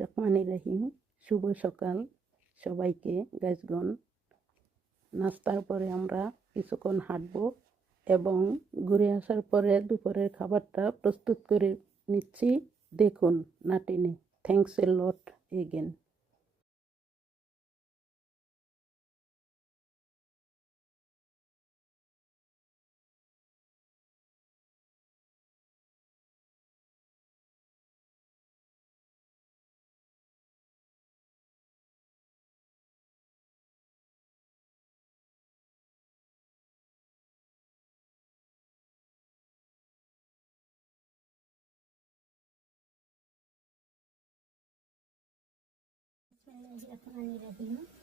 রহমানির রহিম। শুভ সকাল সবাইকে। গাইজগণ, নাস্তার পরে আমরা কিছুক্ষণ হাঁটবো এবং ঘুরে আসার পরে দুপুরের খাবারটা প্রস্তুত করে নিচ্ছি। দেখুন না টেনে। Thanks a lot again.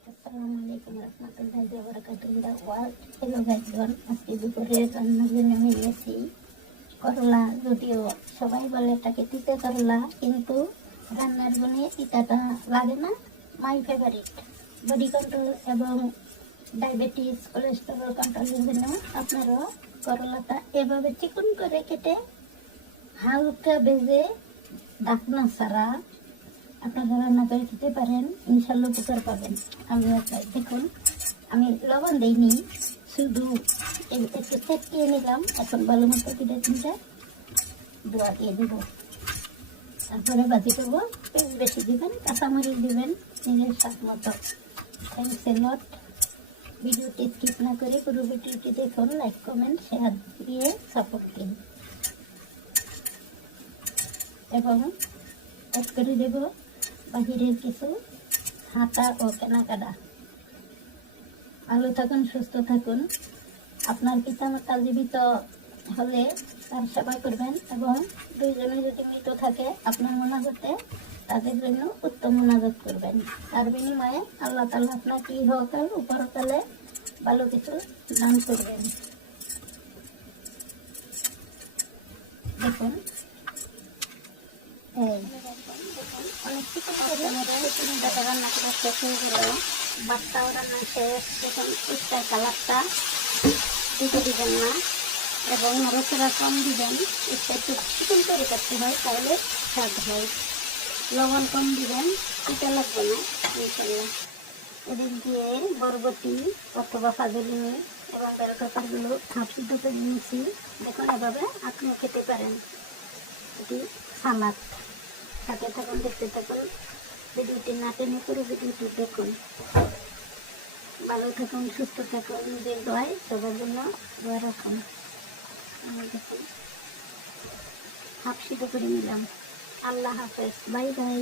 আসসালামু আলাইকুম রহমতুল্লাহি ওয়া বারাকাতুহু। ইন দ্য ওয়ার্ল্ড, হ্যালো গাইজগণ, আজকে দুপুরে রান্নার জন্য আমি নিয়েছি করলা। যদিও সবাই বলে এটাকে তিতা করলা, কিন্তু রান্নার গুণে তিতাটা লাগে না। My favourite. বডি কন্ট্রোল এবং ডায়াবেটিস, কোলেস্টেরল কন্ট্রোলের জন্য আপনারা করলাটা এভাবে চিকন করে কেটে হালকা ভেজে ঢাকনা ছাড়া আপনারা রান্না করে খেতে পারেন, ইনশাল্লাহ উপকার পাবেন। আমি দেখুন, আমি লবণ দিইনি, শুধু একটু চেটকিয়ে নিলাম। এখন ভালো মতো পিঠা তিনটা দোয়া দিয়ে দেবো, তারপরে বাজি করবো। পেঁয়াজ বেশি দিবেন, কাঁচামরিচ দিবেন নিজের স্বাদ মতো। থ্যাংকস এ লট। ভিডিওটি স্কিপ না করে পুরো ভিডিওটি দেখুন, লাইক কমেন্ট শেয়ার দিয়ে সাপোর্ট দিন এবং অ্যাড করে দেবো বাহিরের কিছু হাতা ও কেনাকাটা। ভালো থাকুন, সুস্থ থাকুন। আপনার পিতামাতা জীবিত হলে তার সেবা করবেন এবং দুইজনে যদি মৃত থাকে আপনার মোনাজাতে তাদের জন্য উত্তম মোনাজাত করবেন। তার বিনিময়ে আল্লাহ তাআলা আপনাকে ইহকাল ও পরকালে ভালো কিছু দান করবেন। দেখুন, অনেক কিছু রান্না করা শেষ হয়ে গেল, ভাতটাও রান্না শেষ। দেখুন, উচ্চার কালারটা দিতে দিবেন না এবং নড়াচড়া কম দিবেন। উচ্চা একটু চিকন করে কাটতে হয়, তাহলে স্বাদ হয়। লবণ কম দিবেন, তিতা লাগবে না ইনশাল্লাহ। এদিক দিয়ে বরবটি অথবা ফাজলিনি এবং বেল পেপারগুলো হাফ সিদ্ধ করে নিয়েছি। দেখুন, এভাবে আপনিও খেতে পারেন। এটি সালাদ। সাথে থাকুন, দেখতে থাকুন। ভিডিওটি না টেনে পুরো ভিডিওটি দেখুন। ভালো থাকুন, সুস্থ থাকুন। নিজের দোয়ায় সবার জন্য দোয়া রাখুন। দেখুন, হাফ সিদ্ধ করে নিলাম। আল্লাহ হাফেজ, বাই বাই।